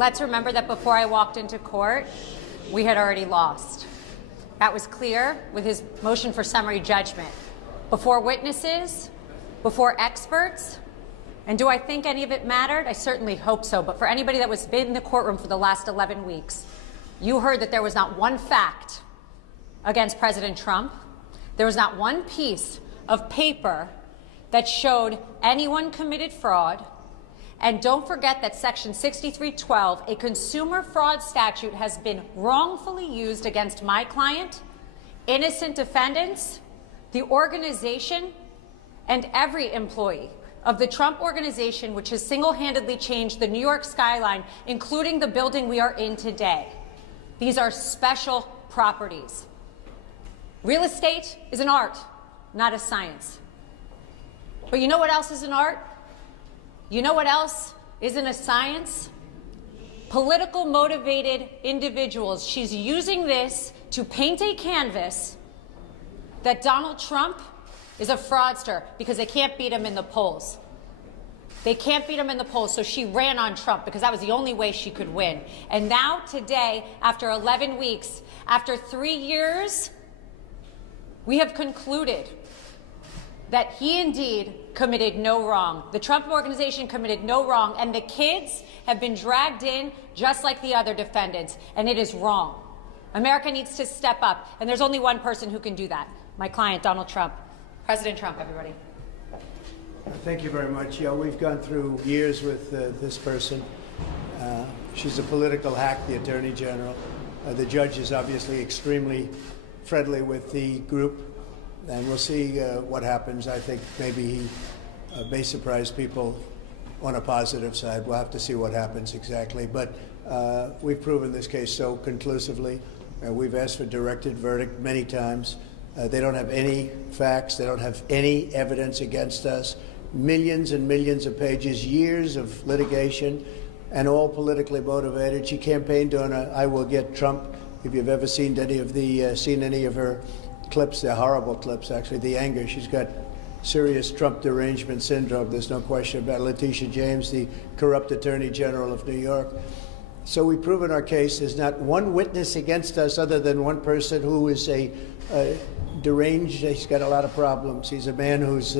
let's remember that before I walked into court, we had already lost. That was clear with his motion for summary judgment. Before witnesses, before experts, and do I think any of it mattered? I certainly hope so, but for anybody that was been in the courtroom for the last 11 weeks, you heard that there was not one fact against President Trump. There was not one piece of paper that showed anyone committed fraud. And don't forget that Section 6312, a consumer fraud statute, has been wrongfully used against my client, innocent defendants, the organization, and every employee of the Trump Organization, which has single-handedly changed the New York skyline, including the building we are in today. These are special properties. Real estate is an art, not a science. But you know what else is an art? You know what else isn't a science? Political motivated individuals. She's using this to paint a canvas that Donald Trump is a fraudster because they can't beat him in the polls. They can't beat him in the polls, so she ran on Trump because that was the only way she could win. And now, today, after 11 weeks, after 3 years, we have concluded that he indeed committed no wrong. The Trump Organization committed no wrong, and the kids have been dragged in just like the other defendants, and it is wrong. America needs to step up, and there's only one person who can do that. My client, Donald Trump. President Trump, everybody. Thank you very much. Yeah, we've gone through years with this person. She's a political hack, the Attorney General. The judge is obviously extremely friendly with the group, and we'll see what happens. I think maybe he may surprise people on a positive side. We'll have to see what happens exactly. But we've proven this case so conclusively. We've asked for directed verdict many times. They don't have any facts. They don't have any evidence against us. Millions and millions of pages, years of litigation, and all politically motivated. She campaigned on I will get Trump. If you've ever seen any of her clips, they're horrible clips, actually. The anger, she's got serious Trump derangement syndrome. There's no question about it. Letitia James, the corrupt Attorney General of New York. So we've proven our case. There's not one witness against us other than one person who is a deranged. He's got a lot of problems. He's a man who's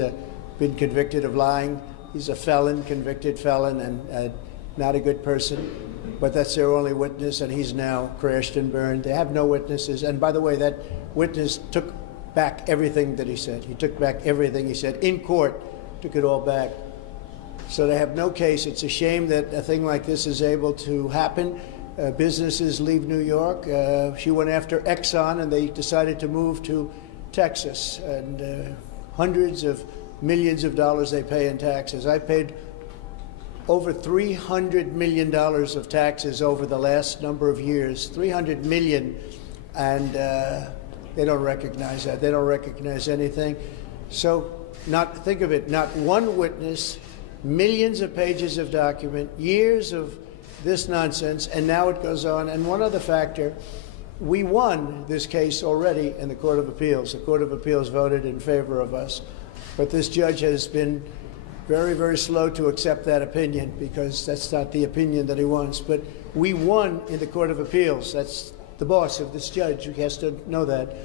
been convicted of lying. He's a felon, convicted felon, and not a good person. But that's their only witness, and he's now crashed and burned. They have no witnesses. And by the way, that witness took back everything that he said. He took back everything he said in court, took it all back. So they have no case. It's a shame that a thing like this is able to happen. Businesses leave New York. She went after Exxon, and they decided to move to Texas. And hundreds of millions of dollars they pay in taxes. I paid over $300 million of taxes over the last number of years, 300 million, and they don't recognize that. They don't recognize anything. So think of it, not one witness, millions of pages of document, years of this nonsense, and now it goes on. And one other factor, we won this case already in the Court of Appeals. The Court of Appeals voted in favor of us, but this judge has been very, very slow to accept that opinion because that's not the opinion that he wants. But we won in the Court of Appeals. That's the boss of this judge. He has to know that.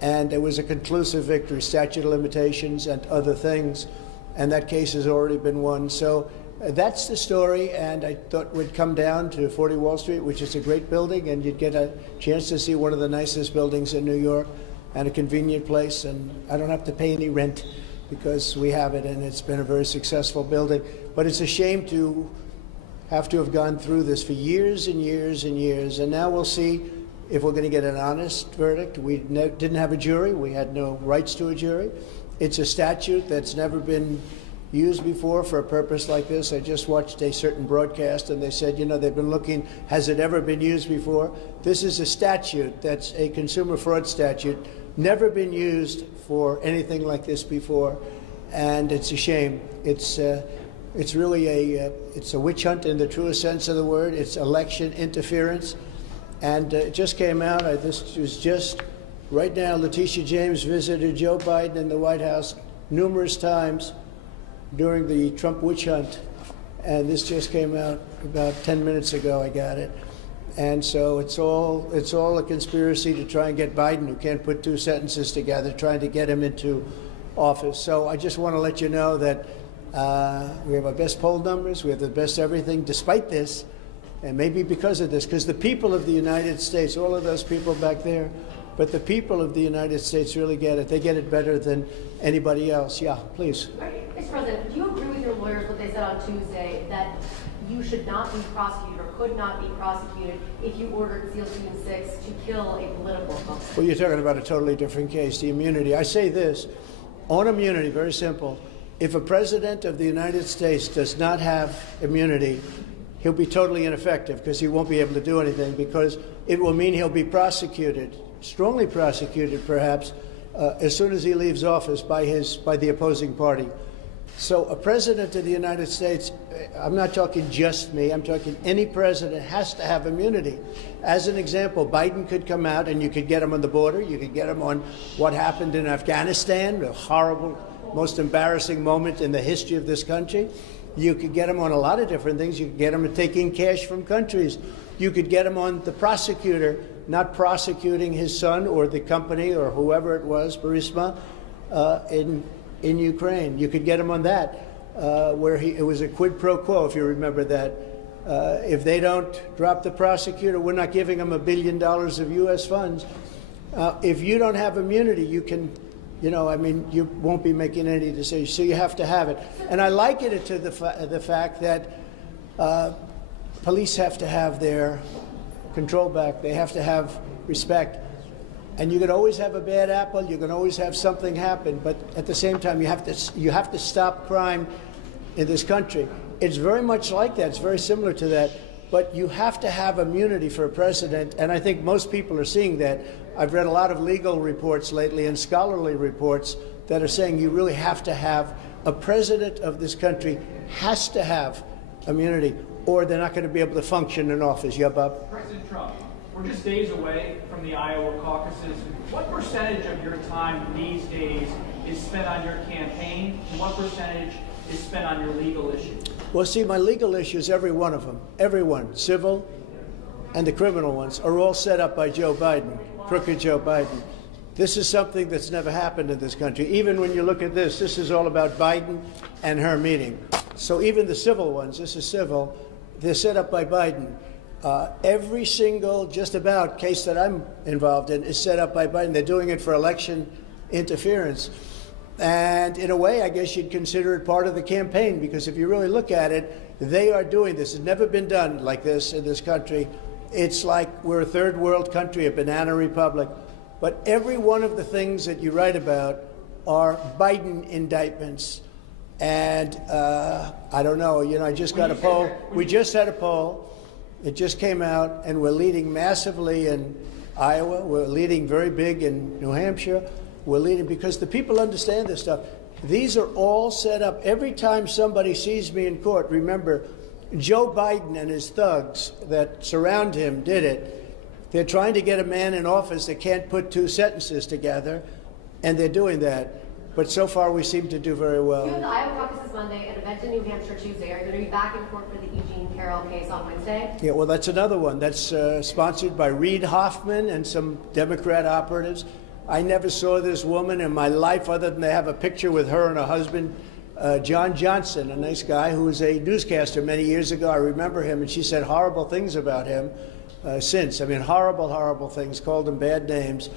And it was a conclusive victory, statute of limitations and other things. And that case has already been won. So that's the story. And I thought we'd come down to 40 Wall Street, which is a great building, and you'd get a chance to see one of the nicest buildings in New York and a convenient place. And I don't have to pay any rent, because we have it, and it's been a very successful building. But it's a shame to have gone through this for years and years and years, and now we'll see if we're going to get an honest verdict. We didn't have a jury. We had no rights to a jury. It's a statute that's never been used before for a purpose like this. I just watched a certain broadcast, and they said, you know, they've been looking, has it ever been used before? This is a statute that's a consumer fraud statute, never been used for anything like this before, and it's a shame. It's really it's a witch hunt in the truest sense of the word. It's election interference, and it just came out. This was just right now. Letitia James visited Joe Biden in the White House numerous times during the Trump witch hunt, and this just came out about 10 minutes ago. I got it. And so it's all a conspiracy to try and get Biden, who can't put two sentences together, trying to get him into office. So I just want to let you know that we have our best poll numbers, we have the best everything, despite this, and maybe because of this, because the people of the United States, all of those people back there, but the people of the United States really get it. They get it better than anybody else. Yeah, please. Mr. President, do you agree with your lawyers what they said on Tuesday, that you should not be prosecuted or could not be prosecuted if you ordered SEAL Team 6 to kill a political opponent? Well, you're talking about a totally different case, the immunity. I say this, on immunity, very simple. If a president of the United States does not have immunity, he'll be totally ineffective because he won't be able to do anything, because it will mean he'll be prosecuted, strongly prosecuted perhaps, as soon as he leaves office by the opposing party. So a president of the United States, I'm not talking just me, I'm talking any president, has to have immunity. As an example, Biden could come out and you could get him on the border, you could get him on what happened in Afghanistan, a horrible, most embarrassing moment in the history of this country. You could get him on a lot of different things. You could get him taking cash from countries. You could get him on the prosecutor not prosecuting his son or the company or whoever it was, Burisma, in Ukraine. You could get him on that, where it was a quid pro quo, if you remember that. If they don't drop the prosecutor, we're not giving them $1 billion of U.S. funds. If you don't have immunity, you can, you won't be making any decisions. So you have to have it. And I liken it to the fact that police have to have their control back. They have to have respect. And you can always have a bad apple. You can always have something happen. But at the same time, you have to stop crime in this country. It's very much like that. It's very similar to that. But you have to have immunity for a president. And I think most people are seeing that. I've read a lot of legal reports lately and scholarly reports that are saying you really have to have a president of this country has to have immunity, or they're not going to be able to function in office. Yeah, Bob? President Trump, we're just days away from the Iowa caucuses. What percentage of your time these days is spent on your campaign, and what percentage is spent on your legal issues? Well, see, my legal issues, every one of them, everyone, civil and the criminal ones, are all set up by Joe Biden, crooked Joe Biden. This is something that's never happened in this country. Even when you look at this is all about Biden and her meeting. So even the civil ones, this is civil, they're set up by Biden. Every single, just about, case that I'm involved in is set up by Biden. They're doing it for election interference. And in a way, I guess you'd consider it part of the campaign, because if you really look at it, they are doing this. It's never been done like this in this country. It's like we're a third world country, a banana republic. But every one of the things that you write about are Biden indictments. And I don't know, I just got a poll. We just had a poll. It just came out, and we're leading massively in Iowa. We're leading very big in New Hampshire. We're leading because the people understand this stuff. These are all set up. Every time somebody sees me in court, remember, Joe Biden and his thugs that surround him did it. They're trying to get a man in office that can't put two sentences together, and they're doing that. But so far, we seem to do very well. You have the Iowa caucuses Monday, an event in New Hampshire Tuesday. Are you going to be back in court for the Eugene Carroll case on Wednesday? Yeah, well, that's another one. That's sponsored by Reid Hoffman and some Democrat operatives. I never saw this woman in my life other than they have a picture with her and her husband, John Johnson, a nice guy who was a newscaster many years ago. I remember him, and she said horrible things about him since. I mean, horrible, horrible things, called him bad names.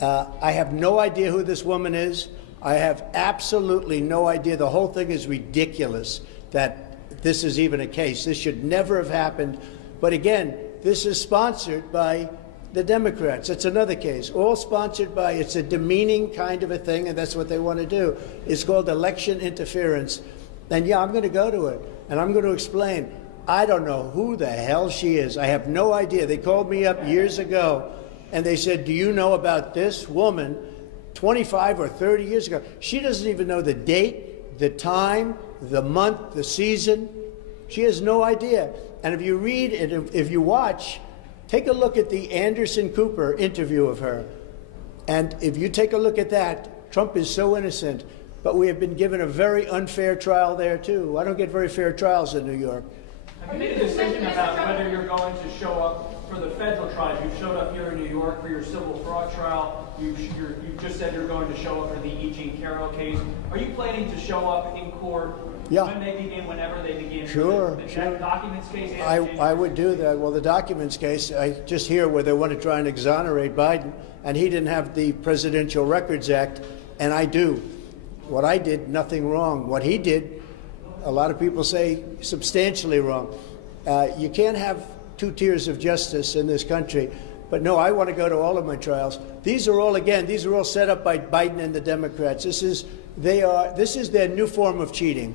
I have no idea who this woman is. I have absolutely no idea. The whole thing is ridiculous that this is even a case. This should never have happened. But again, this is sponsored by the Democrats. It's another case, all sponsored by, it's a demeaning kind of a thing, and that's what they want to do. It's called election interference. And yeah, I'm going to go to it, and I'm going to explain. I don't know who the hell she is. I have no idea. They called me up years ago, and they said, do you know about this woman 25 or 30 years ago? She doesn't even know the date, the time, the month, the season. She has no idea. And if you read it, if you watch, take a look at the Anderson Cooper interview of her. And if you take a look at that, Trump is so innocent. but we have been given a very unfair trial there, too. I don't get very fair trials in New York. Have you made a decision about whether you're going to show up for the federal trials? You've showed up here in New York for your civil fraud trial. You just said you're going to show up for the E. Jean Carroll case. Are you planning to show up in court when they begin, whenever they begin? Sure, the sure. documents case? I would do that. Well, the documents case, I just hear where they want to try and exonerate Biden, and he didn't have the Presidential Records Act, and I do. What I did, nothing wrong. What he did, a lot of people say substantially wrong. You can't have two tiers of justice in this country. But no, I want to go to all of my trials. These are all set up by Biden and the Democrats. This is their new form of cheating.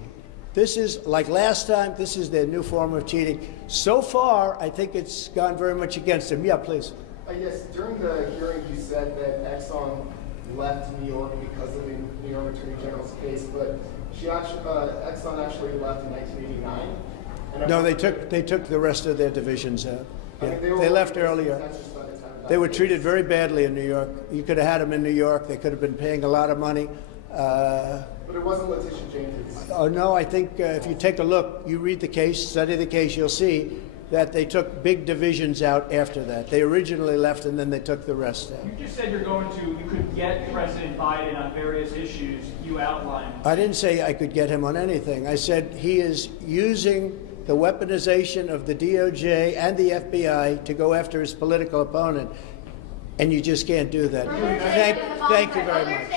This is, like last time, this is their new form of cheating. So far, I think it's gone very much against them. Yeah, please. Yes, during the hearing you said that Exxon left New York because of the New York Attorney General's case, but Exxon actually left in 1989. No, they took the rest of their divisions out. Yeah. They left earlier. They were treated very badly in New York. You could have had them in New York. They could have been paying a lot of money. But it wasn't Letitia James. Oh, no, I think if you take a look, you read the case, study the case, you'll see that they took big divisions out after that. They originally left and then they took the rest out. You just said you could get President Biden on various issues you outlined. I didn't say I could get him on anything. I said he is using the weaponization of the DOJ and the FBI to go after his political opponent, and you just can't do that. Thank you very much.